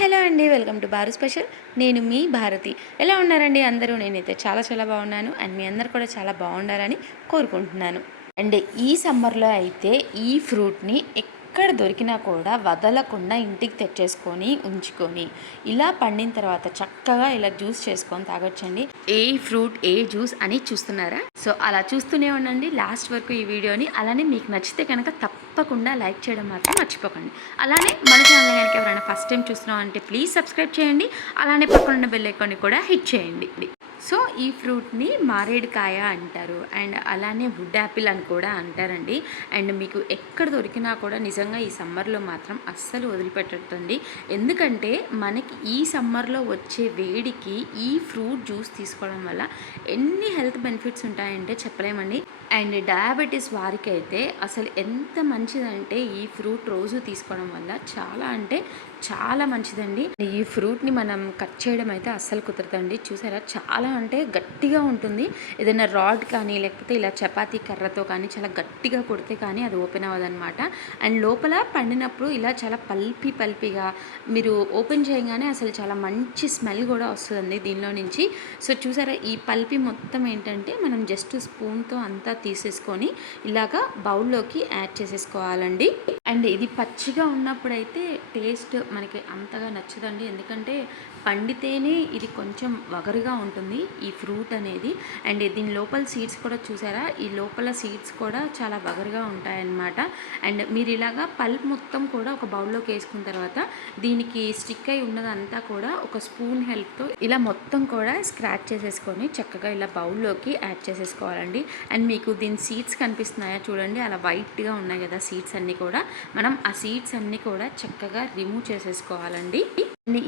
Hello అండి welcome to bar special. నేను మీ భారతి. ఎలా ఉన్నారండి అందరూ? నేనైతే చాలా చాలా బాగున్నాను. అండ్ మీ అందరు కూడా చాలా బాగుండాలని కోరుకుంటున్నాను. అండ్ ఈ సమ్మర్లో అయితే ఈ ఫ్రూట్ని ఎక్కడ దొరికినా కూడా వదలకుండా ఇంటికి తెచ్చేసుకొని ఉంచుకొని ఇలా పండిన తర్వాత చక్కగా ఇలా జ్యూస్ చేసుకొని తాగొచ్చండి. ఏ ఫ్రూట్ ఏ జ్యూస్ అని చూస్తున్నారా? సో అలా చూస్తూనే ఉండండి. లాస్ట్ వరకు ఈ వీడియోని అలానే మీకు నచ్చితే కనుక తప్పకుండా లైక్ చేయడం మాత్రం మర్చిపోకండి. అలానే మన ఛానల్ కనుక ఎవరైనా ఫస్ట్ టైం చూస్తున్నాం అంటే ప్లీజ్ సబ్స్క్రైబ్ చేయండి. అలానే పక్కన ఉన్న బెల్ ఐకాన్ని కూడా హిట్ చేయండి. సో ఈ ఫ్రూట్ని మారేడుకాయ అంటారు. అండ్ అలానే వుడ్ యాపిల్ అని కూడా అంటారండి. అండ్ మీకు ఎక్కడ దొరికినా కూడా నిజంగా ఈ సమ్మర్లో మాత్రం అస్సలు వదిలిపెట్టండి ఎందుకంటే మనకి ఈ సమ్మర్లో వచ్చే వేడికి ఈ ఫ్రూట్ జ్యూస్ తీసుకోవడం వల్ల ఎన్ని హెల్త్ బెనిఫిట్స్ ఉంటాయంటే చెప్పలేమండి. అండ్ డయాబెటీస్ వారికి అయితే అసలు ఎంత మంచిదంటే ఈ ఫ్రూట్ రోజు తీసుకోవడం వల్ల చాలా అంటే చాలా మంచిదండి. ఈ ఫ్రూట్ని మనం కట్ చేయడం అయితే అస్సలు కుదరదండి. చూసారా? చాలా అంటే గట్టిగా ఉంటుంది. ఏదైనా రాడ్ కానీ లేకపోతే ఇలా చపాతీ కర్రతో కానీ చాలా గట్టిగా కొడితే కానీ అది ఓపెన్ అవ్వదన్నమాట. అండ్ లోపల పండినప్పుడు ఇలా చాలా పల్పి పల్పిగా మీరు ఓపెన్ చేయగానే అసలు చాలా మంచి స్మెల్ కూడా వస్తుందండి దీనిలో నుంచి. సో చూసారా? ఈ పల్పి మొత్తం ఏంటంటే మనం జస్ట్ స్పూన్తో అంతా తీసేసుకొని ఇలాగా బౌల్లోకి యాడ్ చేసేసుకోవాలండి. అండ్ ఇది పచ్చిగా ఉన్నప్పుడైతే టేస్ట్ మనకి అంతగా నచ్చదండి. ఎందుకంటే పండితేనే ఇది కొంచెం వగరుగా ఉంటుంది ఈ ఫ్రూట్ అనేది. అండ్ దీని లోపల సీడ్స్ కూడా చూసారా? ఈ లోపల సీడ్స్ కూడా చాలా వగరుగా ఉంటాయన్నమాట. అండ్ మీరు ఇలాగా పల్ప్ మొత్తం కూడా ఒక బౌల్లోకి వేసుకున్న తర్వాత దీనికి స్టిక్ అయి ఉన్నదంతా కూడా ఒక స్పూన్ హెల్ప్తో ఇలా మొత్తం కూడా స్క్రాచ్ చేసేసుకొని చక్కగా ఇలా బౌల్లోకి యాడ్ చేసేసుకోవాలండి. అండ్ మీకు దీని సీడ్స్ కనిపిస్తున్నాయా చూడండి. అలా వైట్గా ఉన్నాయి కదా సీడ్స్ అన్నీ కూడా. మనం ఆ సీడ్స్ అన్నీ కూడా చక్కగా రిమూవ్ చేసేసుకోవాలండి.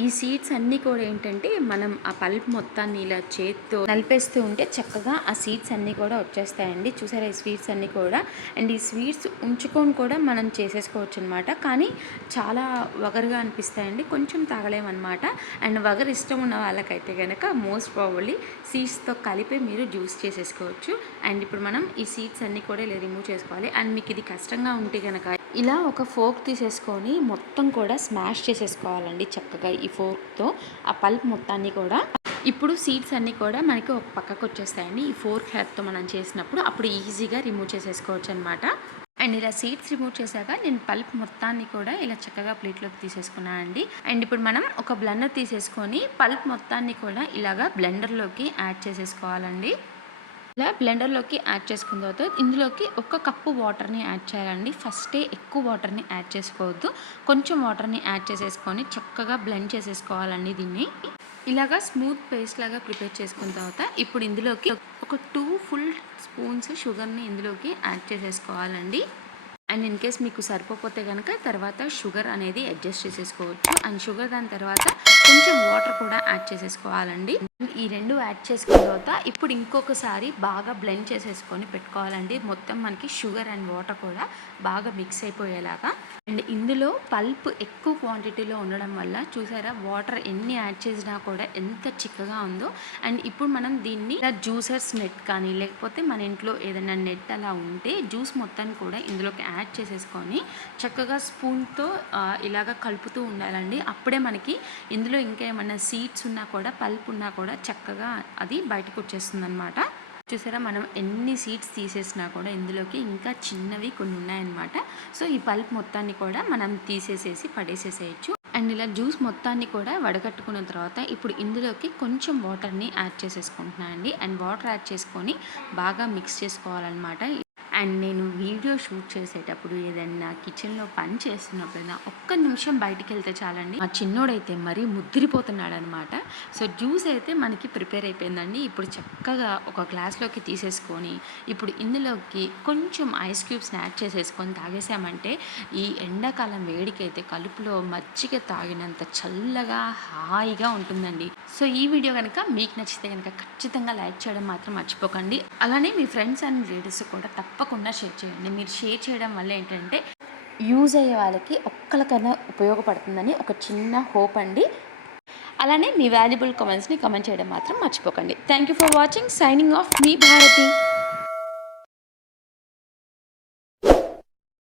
ఈ సీడ్స్ అన్నీ కూడా ఏంటంటే మనం ఆ పల్ప్ మొత్తాన్ని ఇలా చేత్తో నలిపేస్తూ ఉంటే చక్కగా ఆ సీడ్స్ అన్నీ కూడా వచ్చేస్తాయండి. చూసారా ఈ స్వీట్స్ అన్నీ కూడా? అండ్ ఈ స్వీట్స్ ఉంచుకొని కూడా మనం చేసేసుకోవచ్చు అనమాట కానీ చాలా వగరుగా అనిపిస్తాయండి. కొంచెం తాగలేమన్నమాట అండ్ వగరు ఇష్టం ఉన్న వాళ్ళకైతే కనుక మోస్ట్ ప్రాబబ్లీ సీడ్స్తో కలిపి మీరు జ్యూస్ చేసేసుకోవచ్చు. అండ్ ఇప్పుడు మనం ఈ సీడ్స్ అన్నీ కూడా ఇలా రిమూవ్ చేసుకోవాలి. అండ్ మీకు ఇది కష్టంగా ఉంటే కనుక ఇలా ఒక ఫోక్ తీసేసుకొని మొత్తం కూడా స్మాష్ చేసేసుకోవాలండి చక్కగా. ఈ ఫోర్క్తో ఆ పల్ప్ మొత్తాన్ని కూడా ఇప్పుడు సీడ్స్ అన్నీ కూడా మనకి ఒక పక్కకు వచ్చేస్తాయండి. ఈ ఫోర్క్ హెల్ప్తో మనం చేసినప్పుడు అప్పుడు ఈజీగా రిమూవ్ చేసేసుకోవచ్చు అనమాట అండ్ ఇలా సీడ్స్ రిమూవ్ చేశాక నేను పల్ప్ మొత్తాన్ని కూడా ఇలా చక్కగా ప్లేట్లోకి తీసేసుకున్నాను అండి అండ్ ఇప్పుడు మనం ఒక బ్లెండర్ తీసేసుకొని పల్ప్ మొత్తాన్ని కూడా ఇలాగా బ్లెండర్లోకి యాడ్ చేసేసుకోవాలండి. ఇలా బ్లెండర్లోకి యాడ్ చేసుకున్న తర్వాత ఇందులోకి ఒక కప్పు వాటర్ని యాడ్ చేయాలండి. ఫస్టే ఎక్కువ వాటర్ని యాడ్ చేసుకోవద్దు. కొంచెం వాటర్ని యాడ్ చేసేసుకొని చక్కగా బ్లెండ్ చేసేసుకోవాలండి దీన్ని. ఇలాగా స్మూత్ పేస్ట్ లాగా ప్రిపేర్ చేసుకున్న తర్వాత ఇప్పుడు ఇందులోకి ఒక టూ ఫుల్ స్పూన్స్ షుగర్ని ఇందులోకి యాడ్ చేసేసుకోవాలండి. అండ్ ఇన్ కేస్ మీకు సరిపోతే కనుక తర్వాత షుగర్ అనేది అడ్జస్ట్ చేసేసుకోవచ్చు. అండ్ షుగర్ దాని తర్వాత కొంచెం వాటర్ కూడా యాడ్ చేసేసుకోవాలండి. ఈ రెండు యాడ్ చేసుకున్న తర్వాత ఇప్పుడు ఇంకొకసారి బాగా బ్లెండ్ చేసేసుకొని పెట్టుకోవాలండి. మొత్తం మనకి షుగర్ అండ్ వాటర్ కూడా బాగా మిక్స్ అయిపోయేలాగా. అండ్ ఇందులో పల్ప్ ఎక్కువ క్వాంటిటీలో ఉండడం వల్ల చూసారా వాటర్ ఎన్ని యాడ్ చేసినా కూడా ఎంత చిక్కగా ఉందో. అండ్ ఇప్పుడు మనం దీన్ని ఇలా జ్యూసర్స్ నెట్ కానీ లేకపోతే మన ఇంట్లో ఏదైనా నెట్ అలా ఉంటే జ్యూస్ మొత్తాన్ని కూడా ఇందులోకి యాడ్ చేసేసుకొని చక్కగా స్పూన్తో ఇలాగ కలుపుతూ ఉండాలండి. అప్పుడే మనకి ఇందులో ఇంకా ఏమైనా సీడ్స్ ఉన్నా కూడా పల్ప్ ఉన్నా కూడా చక్కగా అది బయటకు వచ్చేస్తుంది అనమాట చూసారా? మనం ఎన్ని సీడ్స్ తీసేసినా కూడా ఇందులోకి ఇంకా చిన్నవి కొన్ని ఉన్నాయన్నమాట. సో ఈ పల్ప్ మొత్తాన్ని కూడా మనం తీసేసేసి పడేసేసేయచ్చు. అండ్ ఇలా జ్యూస్ మొత్తాన్ని కూడా వడగట్టుకున్న తర్వాత ఇప్పుడు ఇందులోకి కొంచెం వాటర్ని యాడ్ చేసేసుకుంటున్నాను అండి అండ్ వాటర్ యాడ్ చేసుకొని బాగా మిక్స్ చేసుకోవాలన్నమాట. అండ్ నేను వీడియో షూట్ చేసేటప్పుడు ఏదైనా కిచెన్లో పని చేస్తున్నప్పుడైనా ఒక్క నిమిషం బయటికి వెళ్తే చాలండి. మా చిన్నోడైతే మరీ ముద్దిరిపోతున్నాడు అనమాట సో జ్యూస్ అయితే మనకి ప్రిపేర్ అయిపోయిందండి. ఇప్పుడు చక్కగా ఒక గ్లాస్లోకి తీసేసుకొని ఇప్పుడు ఇందులోకి కొంచెం ఐస్ క్యూబ్స్ని యాడ్ చేసేసుకొని తాగేసామంటే ఈ ఎండాకాలం వేడికైతే కలుపులో మజ్జిగ తాగినంత చల్లగా హాయిగా ఉంటుందండి. సో ఈ వీడియో కనుక మీకు నచ్చితే కనుక ఖచ్చితంగా లైక్ చేయడం మాత్రం మర్చిపోకండి. అలానే మీ ఫ్రెండ్స్ అండ్ రిలేటివ్స్ కూడా తప్పకుండా షేర్ చేయండి. మీరు షేర్ చేయడం వల్ల ఏంటంటే యూజ్ అయ్యే వాళ్ళకి ఒక్కరికైనా ఉపయోగపడుతుందని ఒక చిన్న హోప్ అండి. అలానే మీ వాల్యుబుల్ కమెంట్స్ని కమెంట్ చేయడం మాత్రం మర్చిపోకండి. Thank you for watching signing off me Bharati.